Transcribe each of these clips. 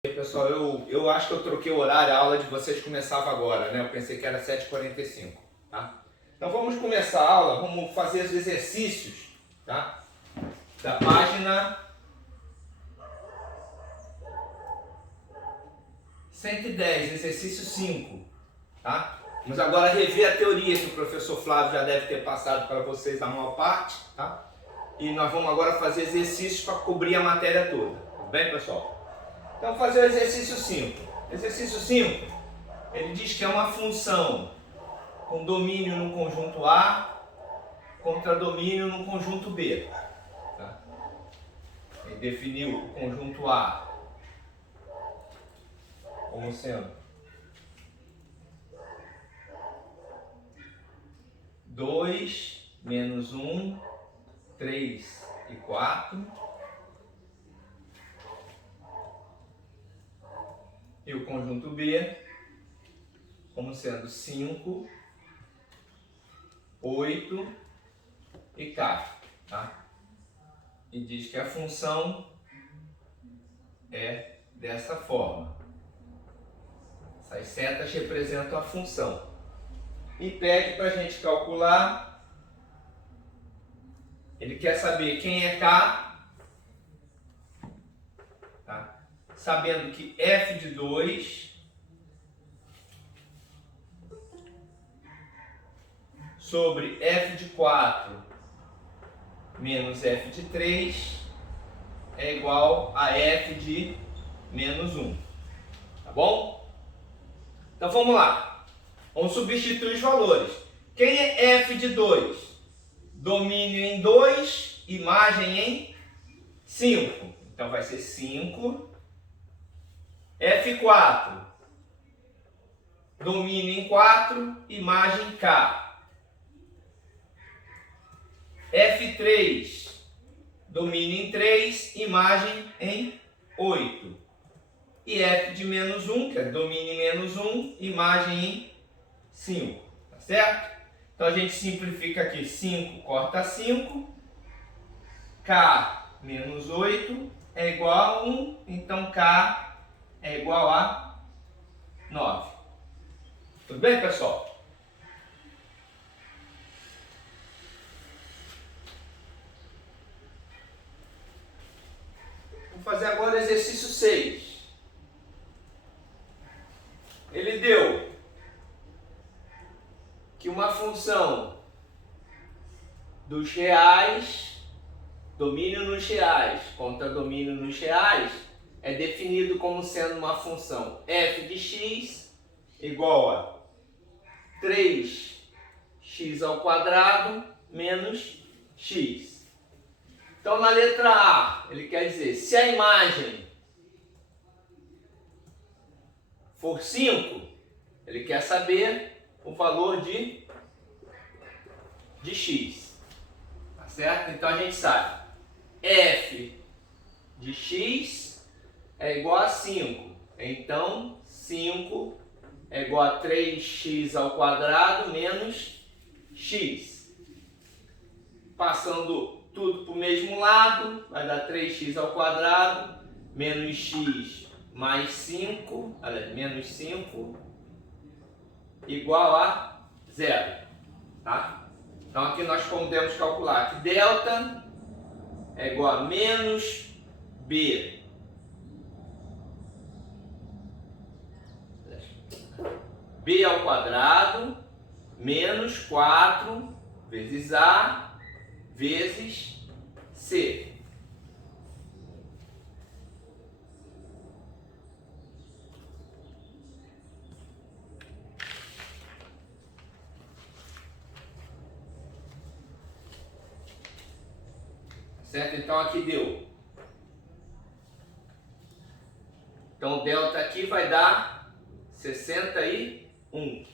Pessoal, eu acho que eu troquei o horário, a aula de vocês começava agora, né? Eu pensei que era 7h45, tá? Então vamos começar a aula, vamos fazer os exercícios, tá? Da página 110, exercício 5, tá? Vamos agora rever a teoria que o professor Flávio já deve ter passado para vocês a maior parte, tá? E nós vamos agora fazer exercícios para cobrir a matéria toda, tudo bem, pessoal? Então, vamos fazer o exercício 5. Exercício 5, ele diz que é uma função com domínio no conjunto A contra domínio no conjunto B. Tá? Ele definiu o conjunto A como sendo 2, menos 1, 3 e 4. E o conjunto B como sendo 5, 8 e 4. Tá? E diz que a função é dessa forma. Essas setas representam a função. E pede para a gente calcular. Ele quer saber quem é K, tá? Sabendo que f de 2 sobre f de 4 menos f de 3 é igual a f de menos 1. Tá bom? Então vamos lá. Vamos substituir os valores. Quem é f de 2? Domínio em 2, imagem em 5. Então vai ser 5. F4. Domínio em 4, imagem K. F3. Domínio em 3, imagem em 8. E f de menos 1, que é domínio em menos 1, imagem em 5. Tá certo? Então a gente simplifica aqui. 5 corta 5. K menos 8 é igual a 1. Então K é igual a 9. Tudo bem, pessoal? Vamos fazer agora o exercício 6. Ele deu que uma função dos reais, domínio nos reais contra domínio nos reais, é definido como sendo uma função f de x igual a 3x ao quadrado menos x. Então, na letra A, ele quer dizer, se a imagem for 5, ele quer saber o valor de x. Tá certo? Então, a gente sabe, f de x é igual a 5. Então, 5 é igual a 3x ao quadrado menos x. Passando tudo para o mesmo lado, vai dar 3x ao quadrado menos x mais 5, menos 5, igual a 0. Tá? Então aqui nós podemos calcular que delta é igual a menos b ao quadrado menos 4 vezes a vezes c. Certo? Então aqui deu. Então delta aqui vai dar 61.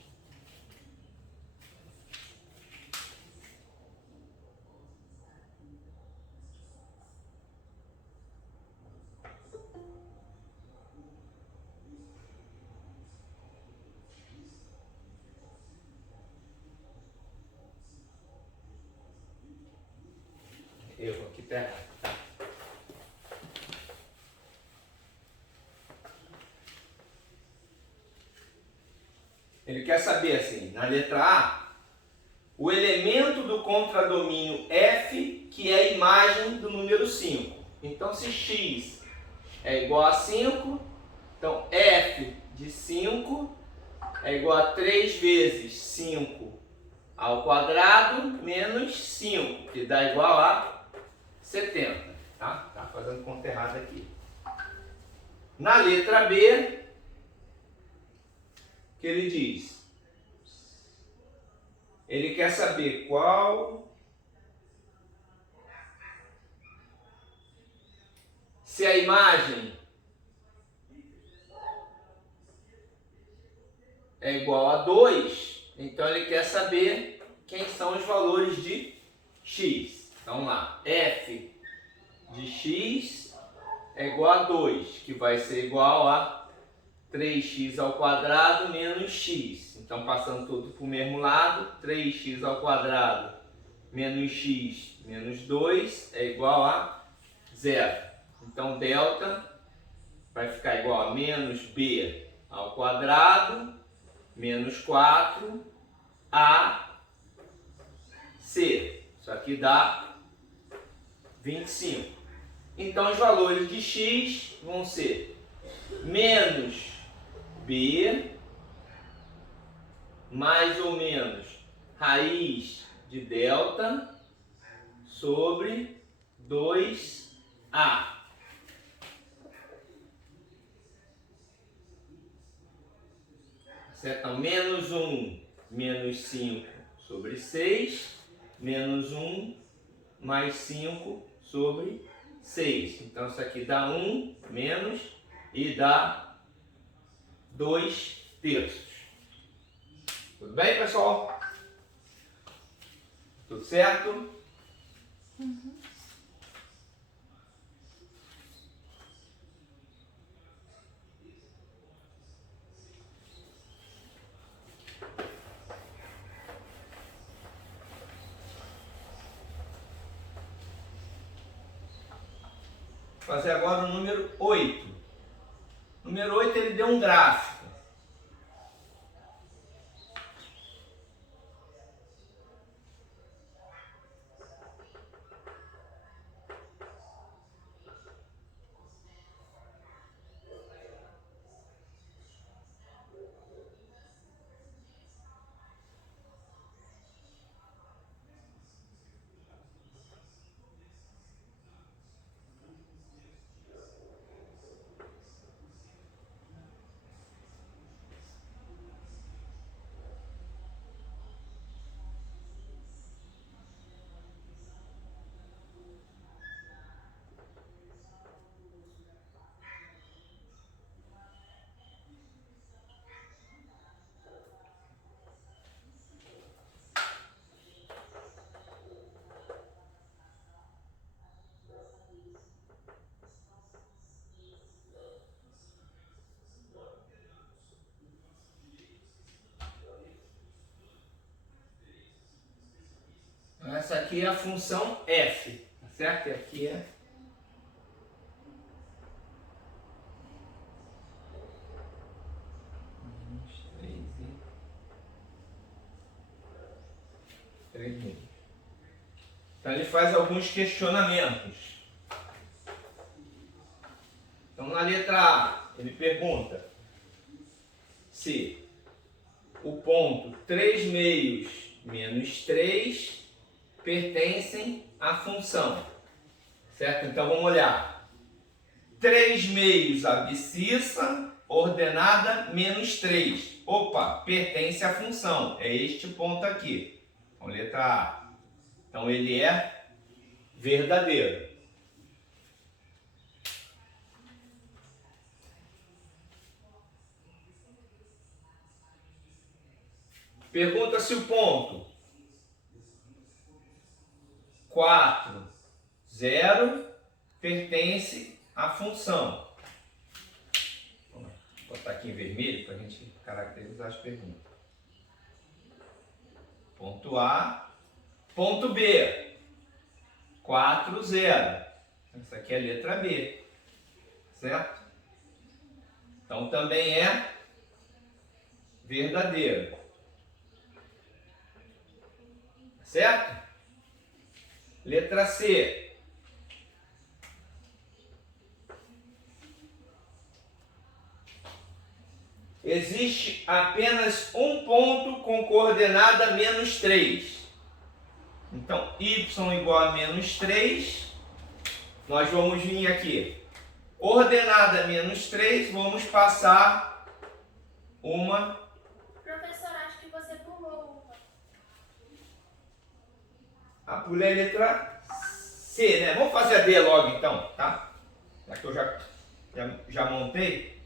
Erro aqui, tá errado. Ele quer saber assim, na letra A, o elemento do contradomínio F, que é a imagem do número 5. Então, se x é igual a 5, então F de 5 é igual a 3 vezes 5 ao quadrado menos 5, que dá igual a 70. Tá? Tá fazendo conta errada aqui. Na letra B, que ele diz? Ele quer saber qual... Se a imagem é igual a 2, então ele quer saber quem são os valores de x. Então, vamos lá. F de x é igual a 2, que vai ser igual a 3x ao quadrado menos x. Então, passando tudo para o mesmo lado, 3x ao quadrado menos x menos 2 é igual a 0. Então, delta vai ficar igual a menos b ao quadrado menos 4 AC. Isso aqui dá 25. Então, os valores de x vão ser menos b mais ou menos raiz de delta sobre 2a. Então, menos 1 menos 5 sobre 6, menos 1 mais 5 sobre 6. Então, isso aqui dá 1 menos e dá 2/3. Tudo bem, pessoal? Tudo certo? Uhum. Vou fazer agora o número 8. Número 8 ele deu um gráfico. Essa aqui é a função f, tá certo? E aqui é então ele faz alguns questionamentos. Então na letra A ele pergunta se o ponto 3 meios menos 3 pertencem à função, certo? Então vamos olhar. 3 meios abscissa, ordenada menos 3. Opa, pertence à função. É este ponto aqui. Então, letra A. Então ele é verdadeiro. Pergunta se o ponto 4, 0 pertence à função. Vou botar aqui em vermelho para a gente caracterizar as perguntas. Ponto A. Ponto B. 4, 0. Essa aqui é a letra B. Certo? Então também é verdadeiro. Certo? Letra C. Existe apenas um ponto com coordenada menos 3. Então, y igual a menos 3. Nós vamos vir aqui. Ordenada menos 3, vamos passar uma... Professor, acho que você pulou uma. Ah, pulei a letra C, né? Vamos fazer a D logo então, tá? Já que eu já montei.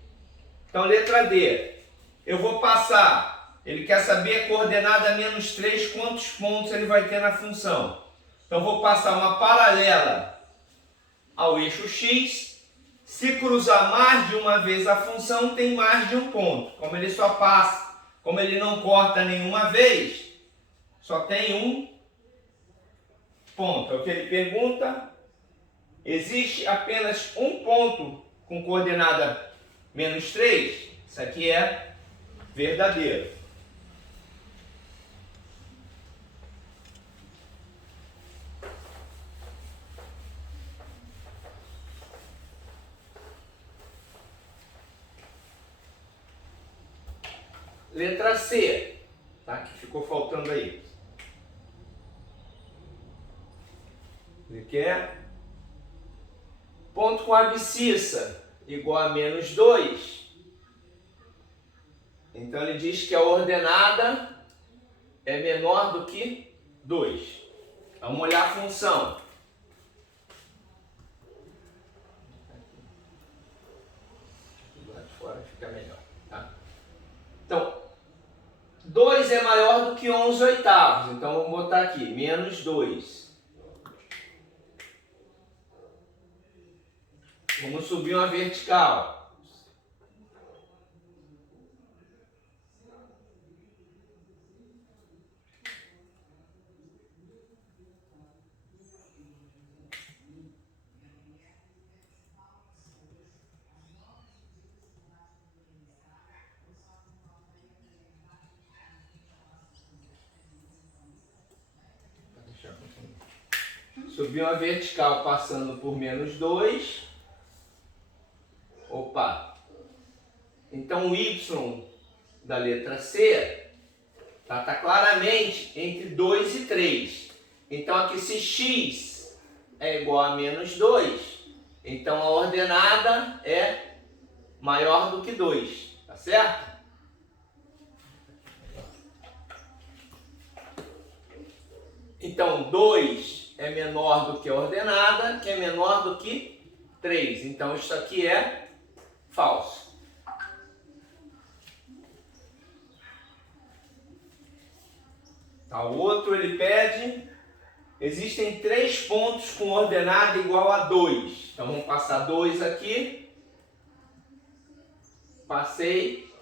Então, letra D. Eu vou passar, ele quer saber a coordenada menos 3, quantos pontos ele vai ter na função. Então, eu vou passar uma paralela ao eixo X. Se cruzar mais de uma vez a função, tem mais de um ponto. Como ele só passa, como ele não corta nenhuma vez, só tem um ponto. É o que ele pergunta. Existe apenas um ponto com coordenada menos 3? Isso aqui é verdadeiro. Letra C, tá? Que ficou faltando aí. Ele quer ponto com abscissa igual a menos 2. Então ele diz que a ordenada é menor do que 2. Vamos olhar a função. Do lado de fora fica melhor, tá? Então, 2 é maior do que 11 oitavos. Então vamos botar aqui, menos 2. Vamos subir uma vertical. Subir uma vertical passando por menos 2. Opa! Então o y da letra C tá claramente entre 2 e 3. Então aqui se x é igual a menos 2, então a ordenada é maior do que 2. Tá certo? Então 2 é menor do que a ordenada, que é menor do que 3. Então isso aqui é falso. Tá, o outro ele pede, existem 3 pontos com ordenada igual a 2. Então vamos passar 2 aqui. Passei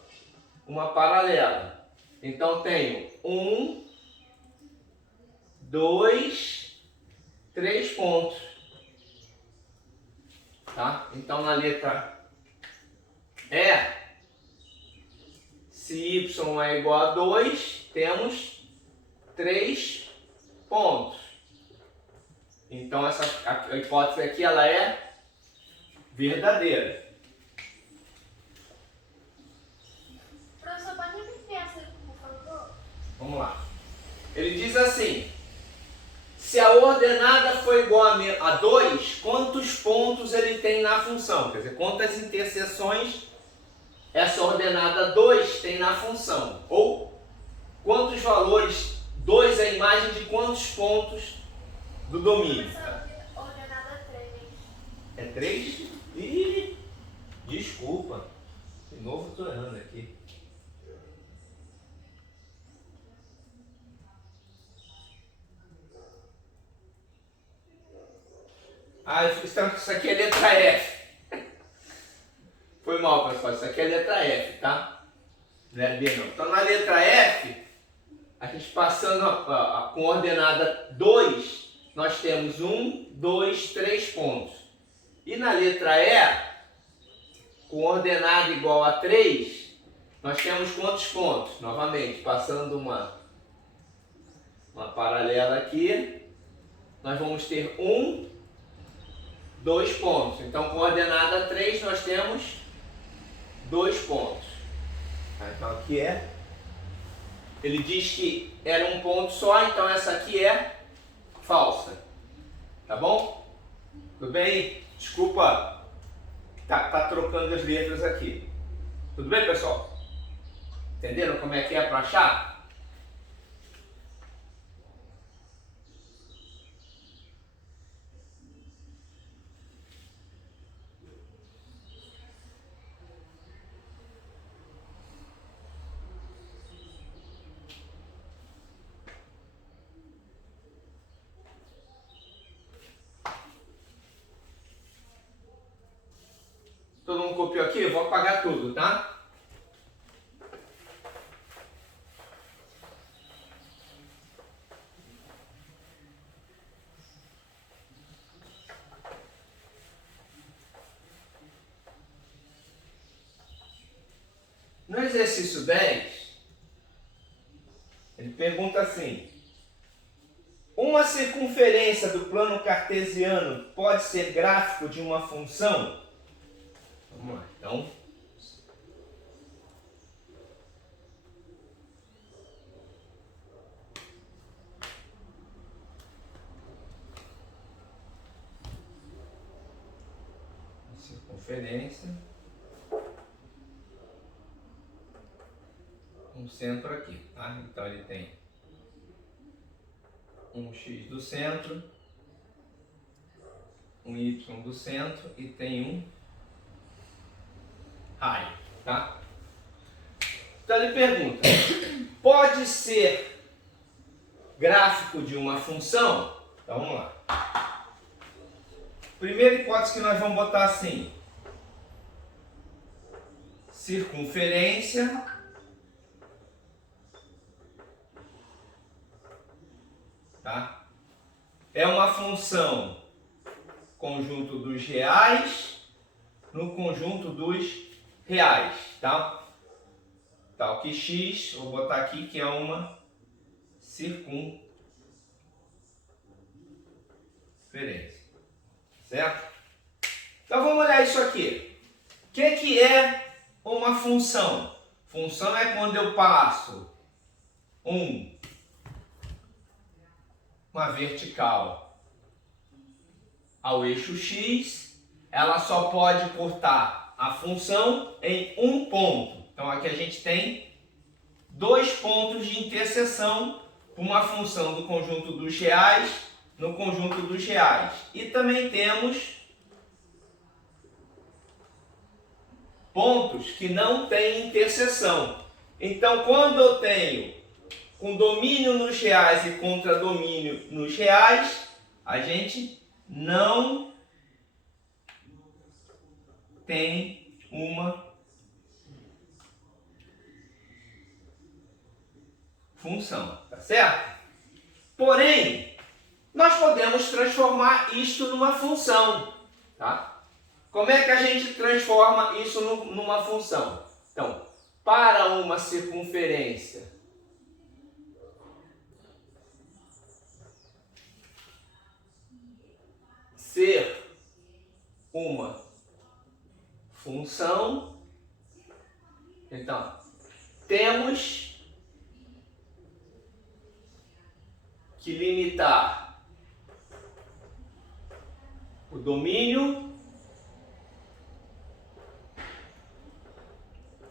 uma paralela. Então tenho 1, 2, 3 pontos. Tá? Então na letra E, se y é igual a 2, temos 3 pontos. Então a hipótese aqui ela é verdadeira. Professor, pode repetir essa, por favor? Vamos lá. Ele diz assim: se a ordenada for igual a 2, quantos pontos ele tem na função? Quer dizer, quantas interseções essa ordenada 2 tem na função? Ou quantos valores, 2 é a imagem de quantos pontos do domínio? Professor, ordenada 3. É 3? Ih, desculpa. De novo estou errando aqui. Ah, isso aqui é letra F. Foi mal, pessoal. Isso aqui é letra F, tá? Não é B, não. Então, na letra F, a gente passando com ordenada 2, nós temos 1, 2, 3 pontos. E na letra E, com ordenada igual a 3, nós temos quantos pontos? Novamente, passando uma paralela aqui, nós vamos ter 1, 2 pontos. Então, coordenada 3, nós temos 2 pontos. Então, aqui é. Ele diz que era um ponto só, então essa aqui é falsa. Tá bom? Tudo bem? Desculpa, tá trocando as letras aqui. Tudo bem, pessoal? Entenderam como é que é para achar? Todo mundo copiou aqui? Eu vou apagar tudo, tá? No exercício 10, ele pergunta assim: uma circunferência do plano cartesiano pode ser gráfico de uma função? Vamos lá, então. Circunferência. Um centro aqui, tá? Então ele tem um x do centro, um y do centro e tem um raio, tá? Então ele pergunta: pode ser gráfico de uma função? Então vamos lá. Primeira hipótese que nós vamos botar assim: circunferência tá? É uma função conjunto dos reais no conjunto dos reais, tá? Tal que x, vou botar aqui que é uma circunferência, certo? Então vamos olhar isso aqui. O que é uma função? Função é quando eu passo uma vertical ao eixo x, ela só pode cortar a função em um ponto. Então aqui a gente tem 2 pontos de interseção por uma função do conjunto dos reais no conjunto dos reais. E também temos pontos que não têm interseção. Então quando eu tenho com domínio nos reais e contra domínio nos reais, a gente não tem uma função, tá certo? Porém, nós podemos transformar isto numa função, tá? Como é que a gente transforma isso numa função? Então, para uma circunferência ser uma função, então temos que limitar o domínio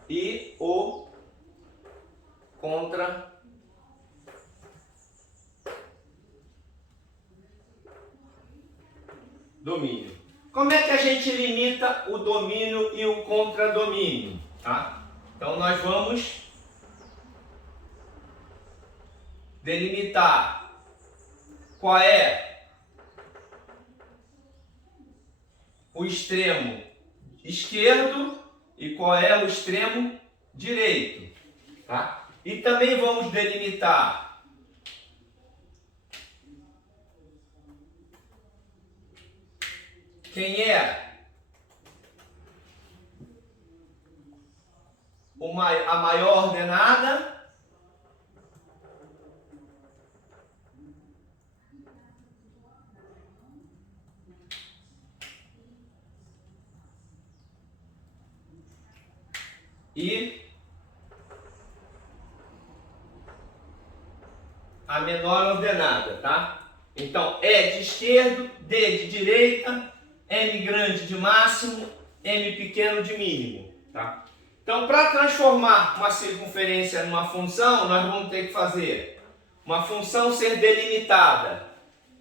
e o contradomínio. Como é que a gente limita o domínio e o contradomínio? Tá? Então nós vamos delimitar qual é o extremo esquerdo e qual é o extremo direito. Tá? E também vamos delimitar quem é a maior ordenada e a menor ordenada, tá? Então, E de esquerdo, D de direita, M grande de máximo, M pequeno de mínimo, tá? Então, para transformar uma circunferência numa função, nós vamos ter que fazer uma função ser delimitada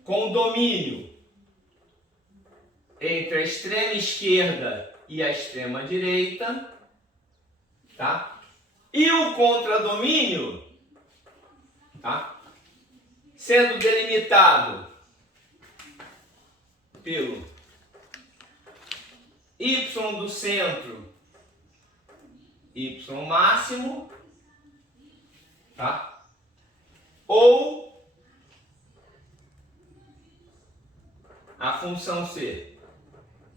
com domínio entre a extrema esquerda e a extrema direita, tá? E o contradomínio, tá? Sendo delimitado pelo y do centro, y máximo, tá? Ou a função ser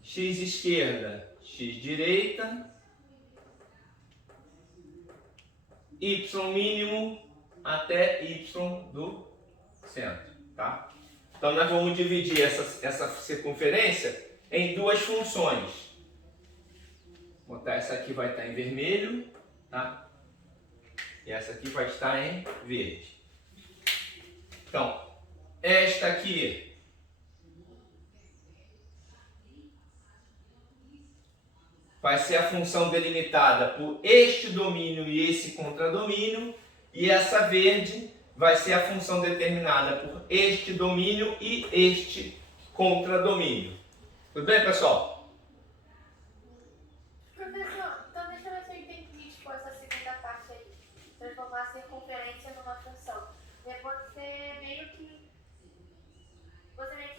x esquerda, x direita, y mínimo até y do centro, tá? Então nós vamos dividir essa circunferência em duas funções. Vou botar essa aqui vai estar em vermelho, tá? E essa aqui vai estar em verde. Então, esta aqui vai ser a função delimitada por este domínio e esse contradomínio, e essa verde vai ser a função determinada por este domínio e este contradomínio. Tudo bem, pessoal? Professor, então deixa eu ver se eu entendi tipo, essa segunda parte aí. Transformar a circunferência numa função. Você meio que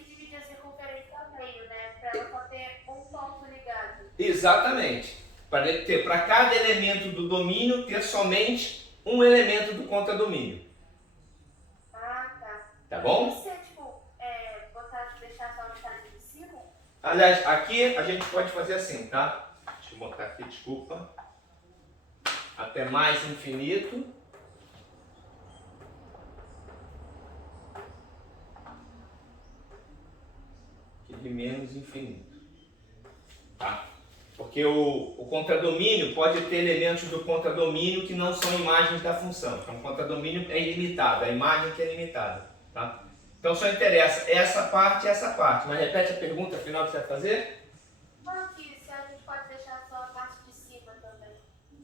divide a circunferência ao meio, né? Para ela só ter um ponto ligado. Exatamente. Para cada elemento do domínio ter somente um elemento do contradomínio. Ah, tá. Tá bom? E se tipo, deixar só a metade de cima? Aliás, aqui a gente pode fazer assim, tá? Deixa eu botar aqui, desculpa. Até mais infinito. Aqui de menos infinito. Tá? Porque o contradomínio pode ter elementos do contradomínio que não são imagens da função. Então, o contradomínio é ilimitado, a imagem que é limitada. Tá? Então, só interessa essa parte e essa parte. Mas repete a pergunta final que você vai fazer? Não, que se a gente pode deixar só a parte de cima também.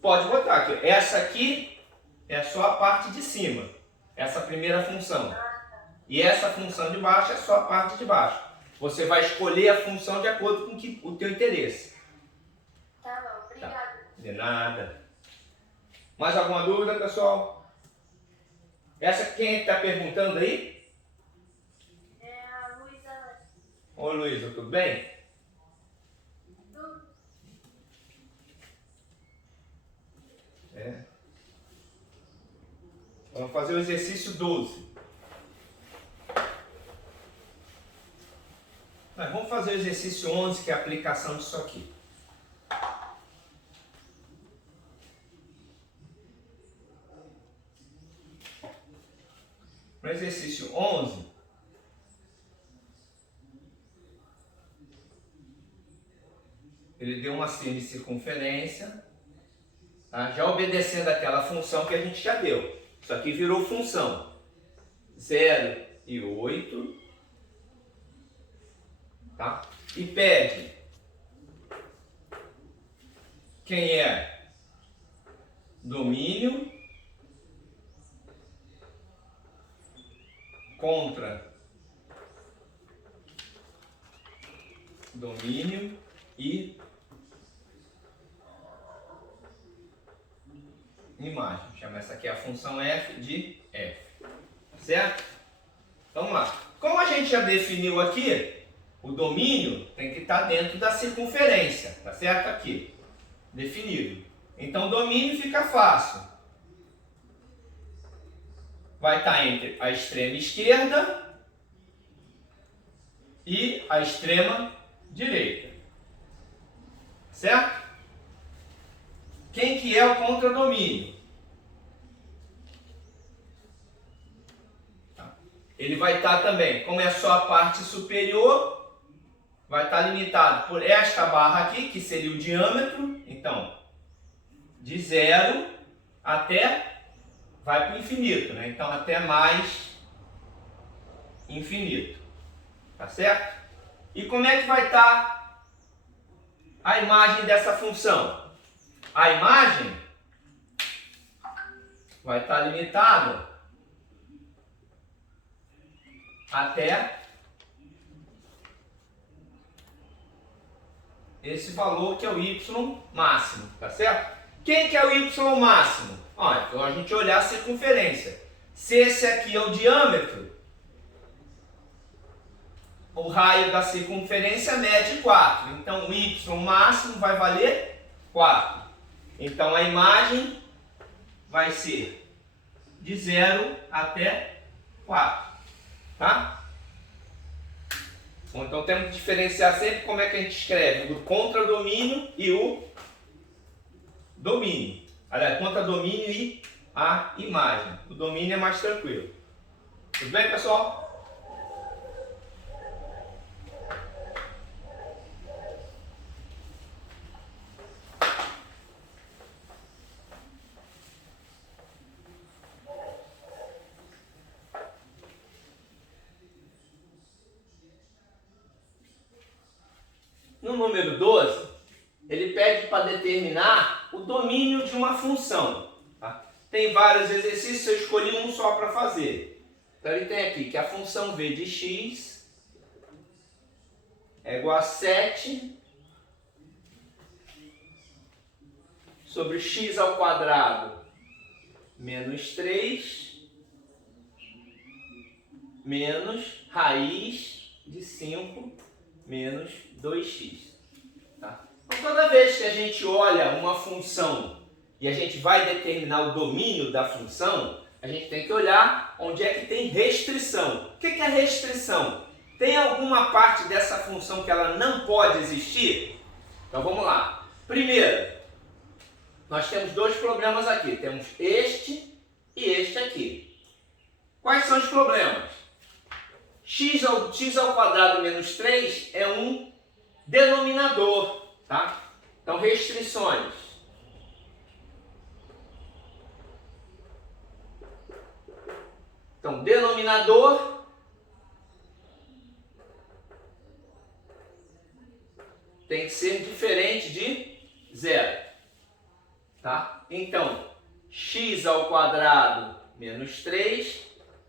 Pode botar aqui. Essa aqui é só a parte de cima. Essa primeira função. E essa função de baixo é só a parte de baixo. Você vai escolher a função de acordo com o teu interesse. Tá bom, obrigada. Tá. De nada. Mais alguma dúvida, pessoal? Essa quem está perguntando aí? É a Luísa. Ô Luísa, tudo bem? Tudo. Vamos fazer o exercício 12. Mas vamos fazer o exercício 11, que é a aplicação disso aqui. No exercício 11, ele deu uma semicircunferência, tá? Já obedecendo aquela função que a gente já deu. Isso aqui virou função. 0 e 8. Tá? E pede quem é domínio contra domínio e imagem. Chama essa aqui a função f de f. Certo? Vamos lá. Como a gente já definiu aqui, o domínio tem que estar dentro da circunferência, tá certo? Aqui, definido. Então, o domínio fica fácil. Vai estar entre a extrema esquerda e a extrema direita. Certo? quem que é o contradomínio? Ele vai estar também, como é só a parte superior, vai estar limitado por esta barra aqui, que seria o diâmetro. Então, de 0 até, vai para o infinito, né? Então, até mais infinito. Tá certo? E como é que vai estar a imagem dessa função? A imagem vai estar limitada até esse valor que é o y máximo, tá certo? Quem que é o y máximo? Olha, então a gente olhar a circunferência. Se esse aqui é o diâmetro, o raio da circunferência mede 4. Então o y máximo vai valer 4. Então a imagem vai ser de 0 até 4. Tá? Então temos que diferenciar sempre como é que a gente escreve o contradomínio e o domínio. Aliás, contradomínio e a imagem. O domínio é mais tranquilo. Tudo bem, pessoal? No número 12, ele pede para determinar o domínio de uma função. Tá? Tem vários exercícios, eu escolhi um só para fazer. Então ele tem aqui que a função v de x é igual a 7 sobre x ao quadrado menos 3 menos raiz de 5 menos 2x. Tá? Então, toda vez que a gente olha uma função e a gente vai determinar o domínio da função, a gente tem que olhar onde é que tem restrição. O que é restrição? Tem alguma parte dessa função que ela não pode existir? Então vamos lá. Primeiro, nós temos dois problemas aqui. Temos este e este aqui. Quais são os problemas? X ao quadrado menos 3 é um denominador, tá? Então, restrições. Então, denominador tem que ser diferente de 0, tá? Então, x ao quadrado menos 3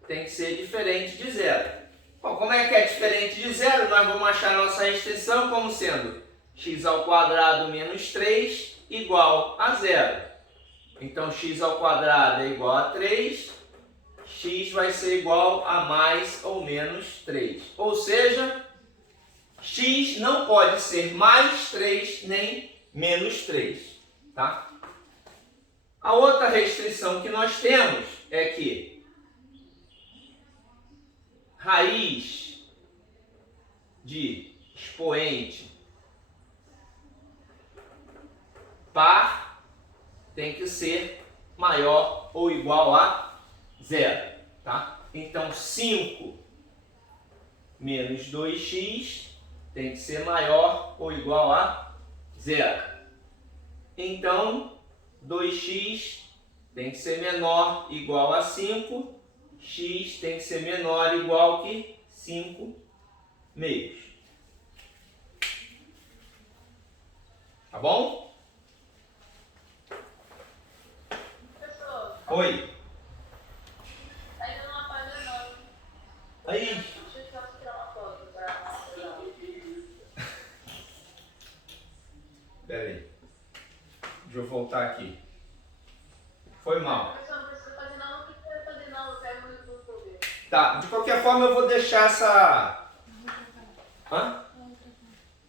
tem que ser diferente de 0. Bom, como é que é diferente de 0? Nós vamos achar a nossa restrição como sendo x ao quadrado menos 3 igual a 0. Então, x ao quadrado é igual a 3, x vai ser igual a mais ou menos 3. Ou seja, x não pode ser mais 3 nem menos 3. Tá? A outra restrição que nós temos é que raiz de expoente par tem que ser maior ou igual a 0. Tá? Então, 5 menos 2x tem que ser maior ou igual a 0. Então, 2x tem que ser menor ou igual a 5. X tem que ser menor ou igual que 5 meios. Tá bom? Professor, Oi. ainda não apaga não. Aí. Deixa eu só tirar uma foto para mostrar. Pera aí. Deixa eu voltar aqui. Foi mal. Professor, não precisa fazer não, não precisa fazer não, eu pego no YouTube. Tá, de qualquer forma eu vou deixar essa... Hã?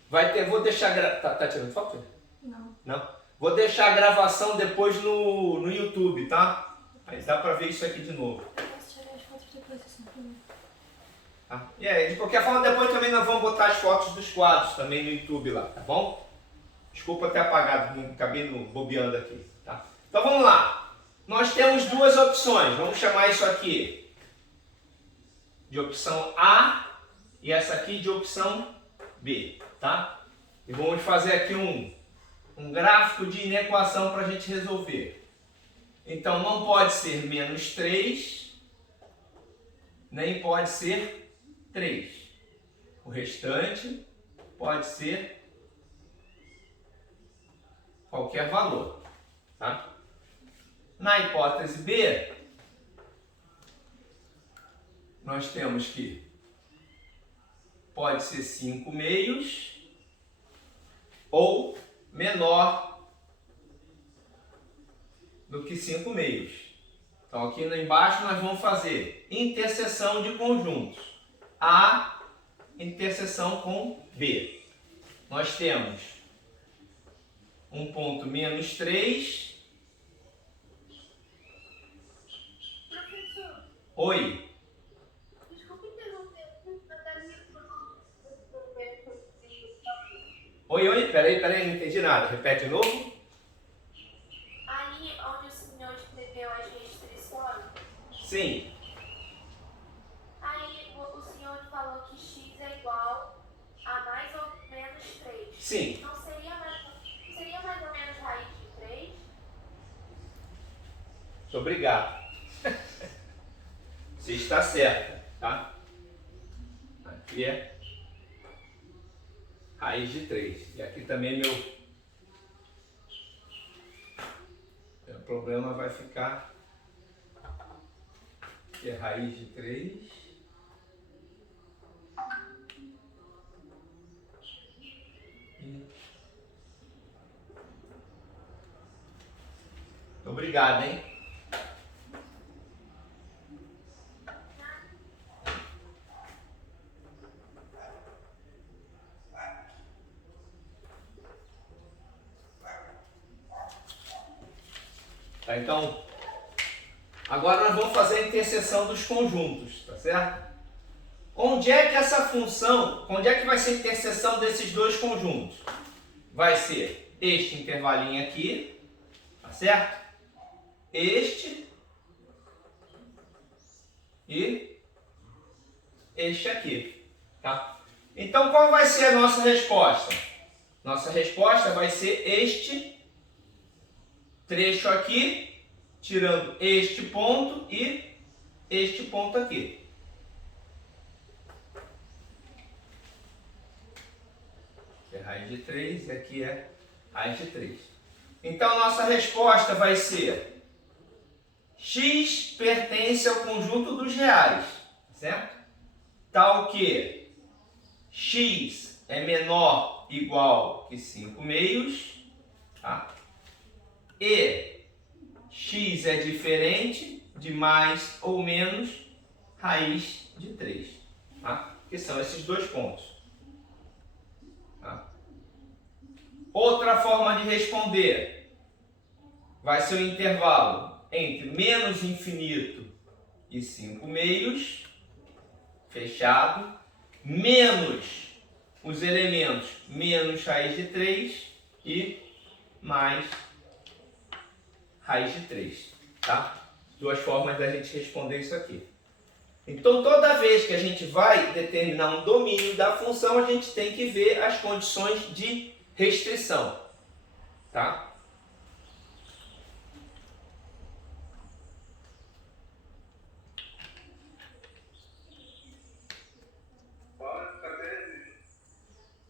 Vou deixar... Tá tirando foto? Não. Não? Vou deixar a gravação depois no YouTube, tá? Aí dá pra ver isso aqui de novo. Posso tirar as fotos depois assim também. Tá? E aí, de qualquer forma, depois também nós vamos botar as fotos dos quadros também no YouTube lá, tá bom? Desculpa ter apagado, acabei bobeando aqui. Tá? Então vamos lá. Nós temos duas opções. Vamos chamar isso aqui de opção A e essa aqui de opção B. Tá? E vamos fazer aqui um gráfico de inequação para a gente resolver. Então não pode ser menos 3, nem pode ser 3. O restante pode ser qualquer valor. Tá? Na hipótese B, nós temos que pode ser 5 meios ou menor do que 5 meios. Então aqui embaixo nós vamos fazer interseção de conjuntos. A interseção com B. Nós temos um ponto menos 3. Professor, Oi. desculpa interromper, mas a minha Oi, peraí, não entendi nada. Repete de novo. aí onde o senhor escreveu as restrições, Sim. aí o senhor falou que x é igual a mais ou menos 3. Sim. Então seria mais ou menos raiz de 3? Muito obrigado. Você está certa, tá? Aqui é raiz de 3. E aqui também meu problema vai ficar que é raiz de 3. Obrigado, hein? Tá, então, agora nós vamos fazer a interseção dos conjuntos, tá certo? Onde é que vai ser a interseção desses dois conjuntos? Vai ser este intervalinho aqui, tá certo? Este e este aqui, tá? Então, qual vai ser a nossa resposta? Nossa resposta vai ser este trecho aqui, tirando este ponto e este ponto aqui. Aqui é raiz de 3 e aqui é raiz de 3. Então, nossa resposta vai ser x pertence ao conjunto dos reais, certo? Tal que x é menor ou igual que 5 meios, tá? E x é diferente de mais ou menos raiz de 3, tá? Que são esses dois pontos. Tá? Outra forma de responder vai ser o intervalo entre menos infinito e 5 meios, fechado, menos os elementos menos raiz de 3 e mais raiz de 3, tá? Duas formas da gente responder isso aqui. Então, toda vez que a gente vai determinar um domínio da função, a gente tem que ver as condições de restrição, tá?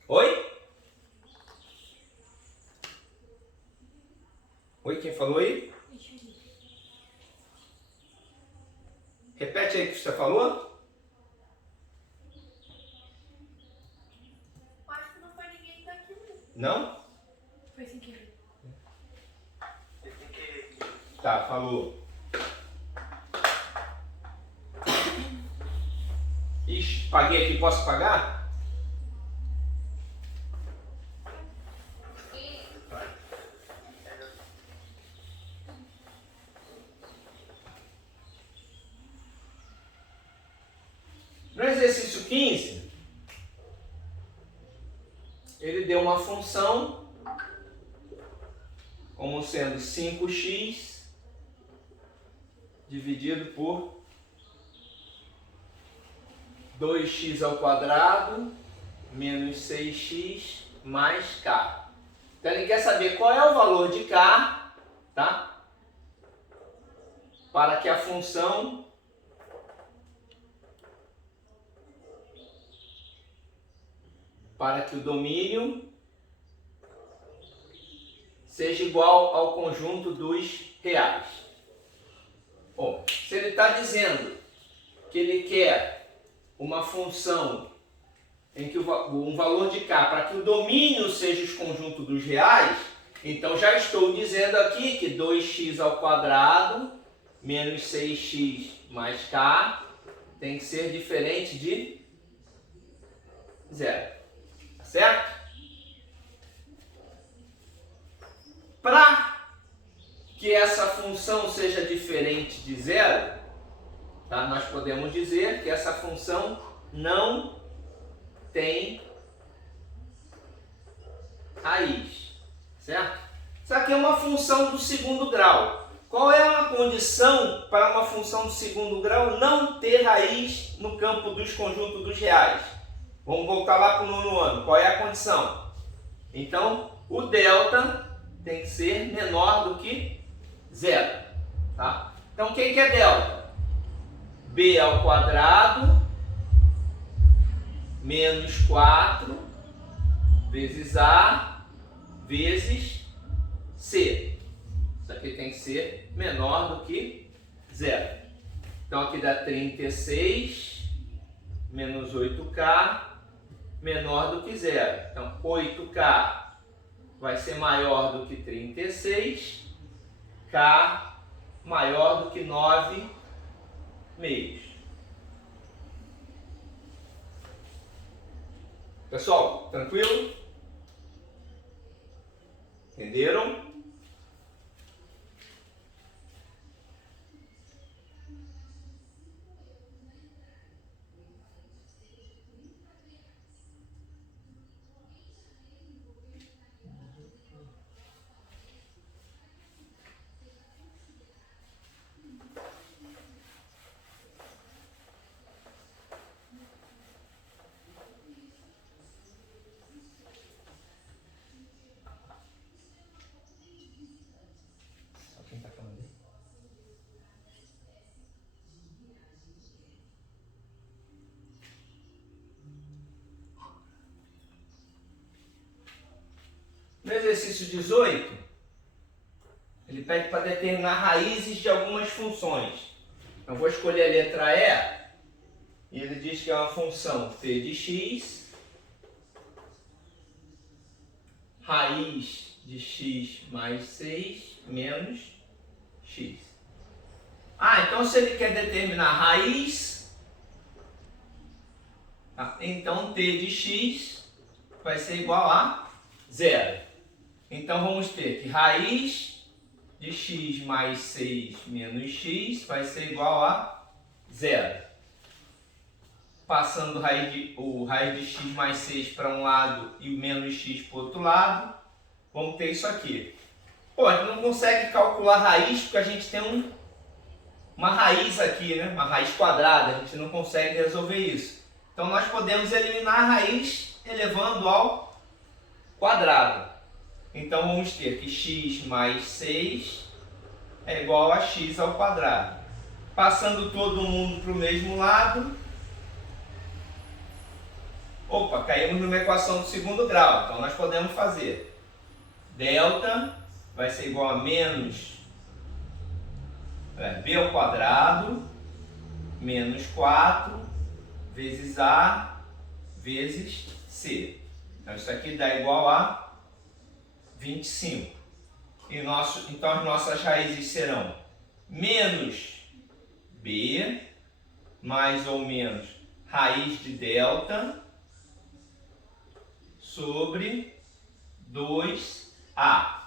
Oi? Oi, quem falou aí? Repete aí o que você falou. Acho que não foi ninguém que tá aqui, Não? Foi sem querer. Tá, falou. Ixi, paguei aqui, posso pagar? No exercício 15, ele deu uma função como sendo 5x dividido por 2x ao quadrado menos 6x mais k. Então ele quer saber qual é o valor de k, tá? Para que a função para que o domínio seja igual ao conjunto dos reais. Bom, se ele está dizendo que ele quer uma função em que um valor de k para que o domínio seja os conjuntos dos reais, então já estou dizendo aqui que 2x ao quadrado menos 6x mais k tem que ser diferente de 0. Tá certo? Para que essa função seja diferente de 0, tá? Nós podemos dizer que essa função não tem raiz, certo? Isso aqui é uma função do segundo grau. Qual é uma condição para uma função do segundo grau não ter raiz no campo dos conjuntos dos reais? Vamos voltar lá para o nono ano. Qual é a condição? Então, o delta tem que ser menor do que 0. Tá? Então, o que é delta? B ao quadrado menos 4 vezes A vezes C. Isso aqui tem que ser menor do que 0. Então, aqui dá 36 menos 8k menor do que 0. Então, 8k vai ser maior do que 36, k maior do que 9 meios. Pessoal, tranquilo? Entenderam? No exercício 18, ele pede para determinar raízes de algumas funções. Então, vou escolher a letra E, e ele diz que é uma função f de x, raiz de x mais 6 menos x. Então se ele quer determinar raiz, então t de x vai ser igual a 0. Então vamos ter que raiz de x mais 6 menos x vai ser igual a 0. Passando o raiz de x mais 6 para um lado e o menos x para o outro lado, vamos ter isso aqui. Pô, a gente não consegue calcular raiz porque a gente tem uma raiz aqui, né? Uma raiz quadrada, a gente não consegue resolver isso. Então nós podemos eliminar a raiz elevando ao quadrado. Então vamos ter que x mais 6 é igual a x ao quadrado. Passando todo mundo para o mesmo lado. Opa, caímos numa equação do segundo grau. Então nós podemos fazer delta vai ser igual a menos b ao quadrado menos 4 vezes A vezes C. Então isso aqui dá igual a 25. Então as nossas raízes serão menos B mais ou menos raiz de delta sobre 2A.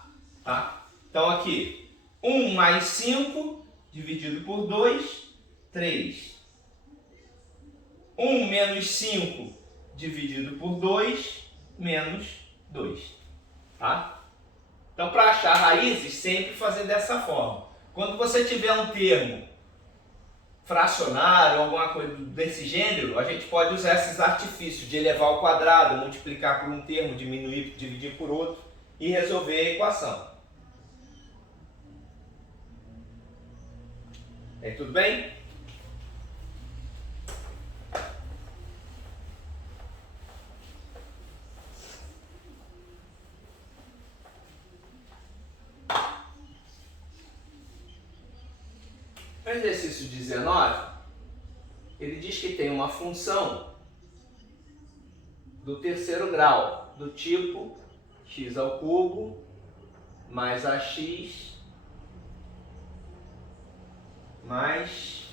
Tá? Então aqui 1 mais 5 dividido por 2, 3. 1 menos 5 dividido por 2, menos 2. Tá? Então, para achar raízes, sempre fazer dessa forma. Quando você tiver um termo fracionário, alguma coisa desse gênero, a gente pode usar esses artifícios de elevar ao quadrado, multiplicar por um termo, diminuir, dividir por outro e resolver a equação. Aí, tudo bem? No exercício 19, ele diz que tem uma função do terceiro grau, do tipo x ao cubo mais ax mais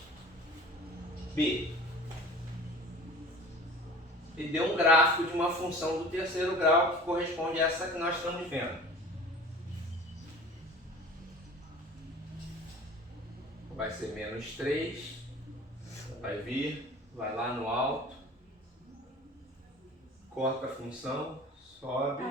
b. E deu um gráfico de uma função do terceiro grau que corresponde a essa que nós estamos vendo. Vai ser menos 3, vai vir, vai lá no alto, corta a função, sobe.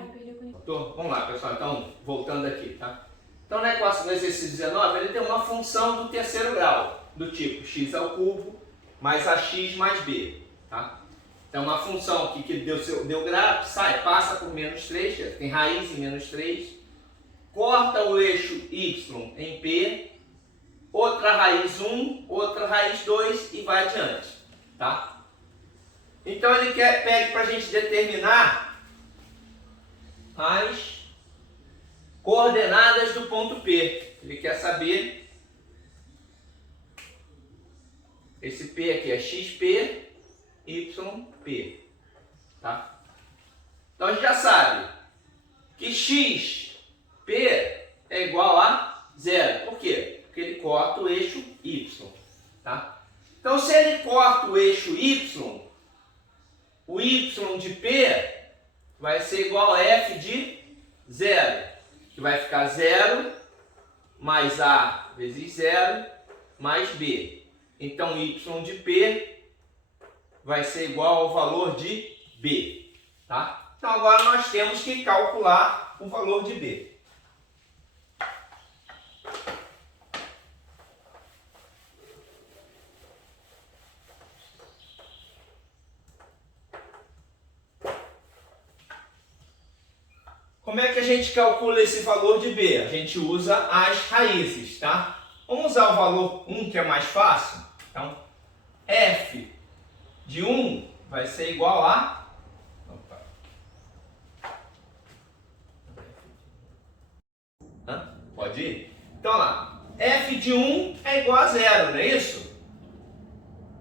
Vamos lá, pessoal, então voltando aqui, tá? Então na equação do exercício 19, ele tem uma função do terceiro grau, do tipo x ao cubo mais ax mais b, tá? Então uma função aqui que deu gráfico, passa por menos 3, tem raiz em menos 3, corta o eixo y em p, outra raiz 1, outra raiz 2 e vai adiante, tá? Então ele pede para a gente determinar as coordenadas do ponto P. Ele quer saber, esse P aqui é XP, YP, tá? Então a gente já sabe que XP é igual a 0. Por quê? Porque ele corta o eixo Y, tá? Então se ele corta o eixo Y, o Y de P vai ser igual a F de 0, que vai ficar 0 mais A vezes 0 mais B. Então Y de P vai ser igual ao valor de B, tá? Então agora nós temos que calcular o valor de B. Como é que a gente calcula esse valor de B? A gente usa as raízes, tá? Vamos usar o valor 1, que é mais fácil. Então, F de 1 vai ser igual a... Pode ir? Então lá, F de 1 é igual a 0, não é isso?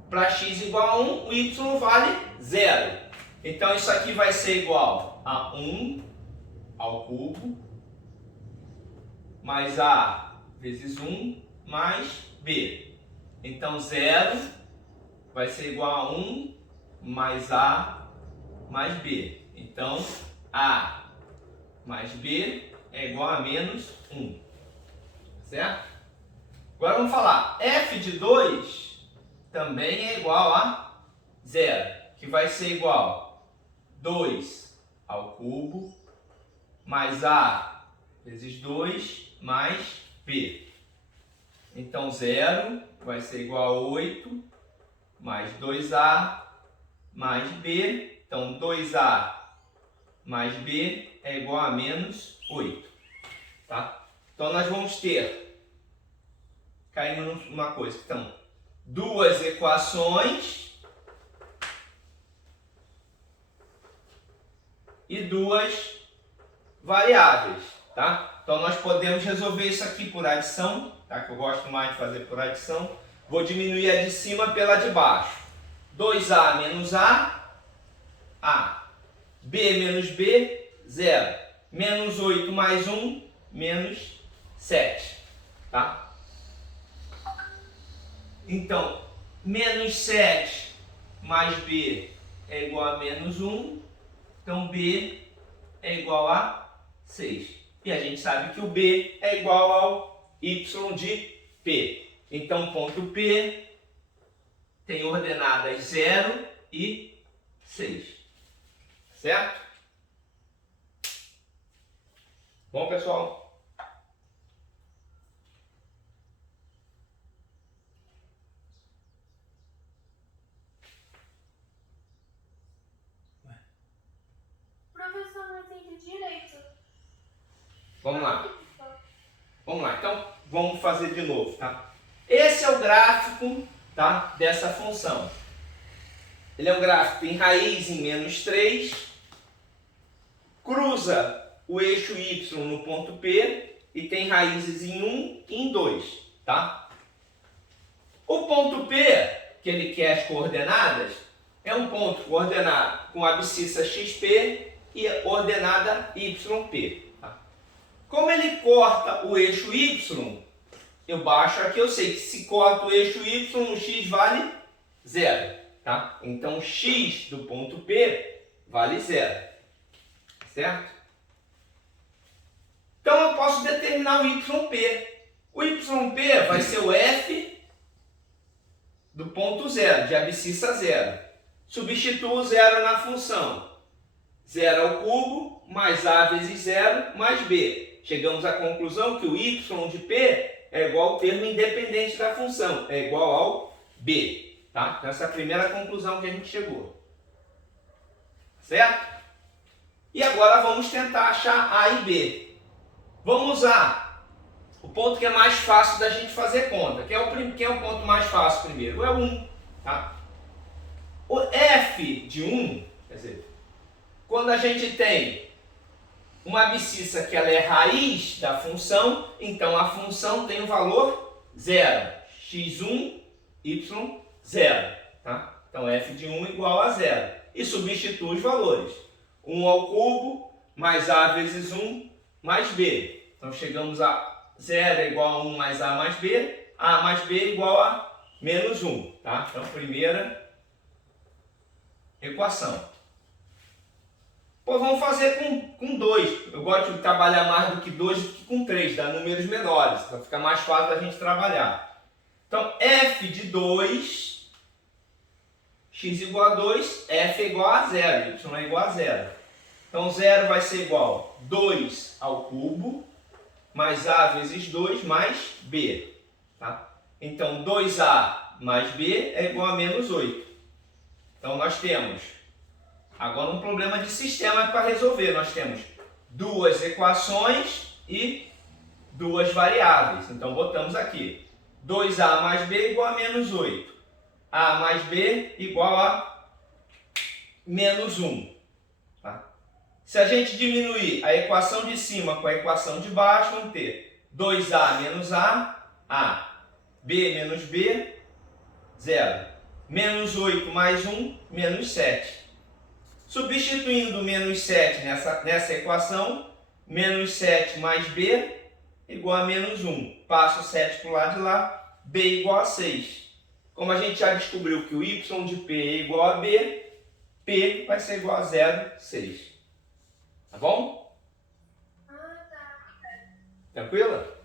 Para x igual a 1, o y vale 0. Então isso aqui vai ser igual a 1 ao cubo mais A vezes 1 mais B. Então 0 vai ser igual a 1 mais A mais B. Então A mais B é igual a menos 1. Certo? Agora vamos falar. F de 2 também é igual a 0. Que vai ser igual a 2 ao cubo mais A vezes 2 mais B. Então 0 vai ser igual a 8 mais 2A mais B. Então 2A mais B é igual a menos 8. Tá? Então nós vamos ter, caímos numa coisa, então, duas equações e duas variáveis, tá? Então nós podemos resolver isso aqui por adição, tá? Que eu gosto mais de fazer por adição. Vou diminuir a de cima pela de baixo. 2A menos A, B menos B, 0. Menos 8 mais 1, menos 7, tá? Então, menos 7 mais B é igual a menos 1, então B é igual a 6. E a gente sabe que o B é igual ao Y de P. Então, ponto P tem ordenadas 0 e 6. Certo? Bom, pessoal? Professor, não entendi direito. Vamos lá. Vamos lá. Então, vamos fazer de novo, tá? Esse é o gráfico, tá, dessa função. Ele é um gráfico que tem raiz em -3, cruza o eixo y no ponto P e tem raízes em 1 e em 2, tá? O ponto P, que ele quer as coordenadas, é um ponto coordenado com abscissa xp e ordenada yp. Tá? Como ele corta o eixo y, eu baixo aqui, eu sei que se corta o eixo y, o x vale 0. Tá? Então, x do ponto P vale 0. Certo? Então, eu posso determinar o YP. O YP vai ser o f do ponto 0, de abscissa 0. Substituo o 0 na função. 0 ao cubo, mais a vezes 0, mais b. Chegamos à conclusão que o y de p é igual ao termo independente da função, é igual ao b. Tá? Então, essa é a primeira conclusão que a gente chegou. Certo? E agora vamos tentar achar A e B. Vamos usar o ponto que é mais fácil da gente fazer conta. Quem é o ponto mais fácil primeiro? É o 1. Tá? O f de 1, quer dizer, quando a gente tem uma abscissa que ela é raiz da função, então a função tem o valor 0. x1, y, 0. Tá? Então f de 1 igual a 0. E substituo os valores. 1 ao cubo, mais a vezes 1, mais b. Então chegamos a 0 é igual a 1 mais a mais b. A mais b é igual a menos 1. Tá? Então primeira equação. Pô, vamos fazer com 2. Eu gosto de trabalhar mais do que 2 do que com 3, dá números menores. Então fica mais fácil da gente trabalhar. Então f de 2... x igual a 2, f é igual a 0, y é igual a 0. Então 0 vai ser igual a 2 ao cubo, mais a vezes 2, mais b. Tá? Então 2a mais b é igual a menos 8. Então nós temos agora um problema de sistema para resolver. Nós temos duas equações e duas variáveis. Então botamos aqui 2a mais b é igual a menos 8. A mais b igual a menos 1. Tá? Se a gente diminuir a equação de cima com a equação de baixo, vamos ter 2a menos a, b menos b, 0. Menos 8 mais 1, menos 7. Substituindo o menos 7 nessa equação, menos 7 mais b igual a menos 1. Passo o 7 para o lado de lá, b igual a 6. Como a gente já descobriu que o y de p é igual a b, p vai ser igual a 0,6. Tá bom? Ah, tá. Tranquilo?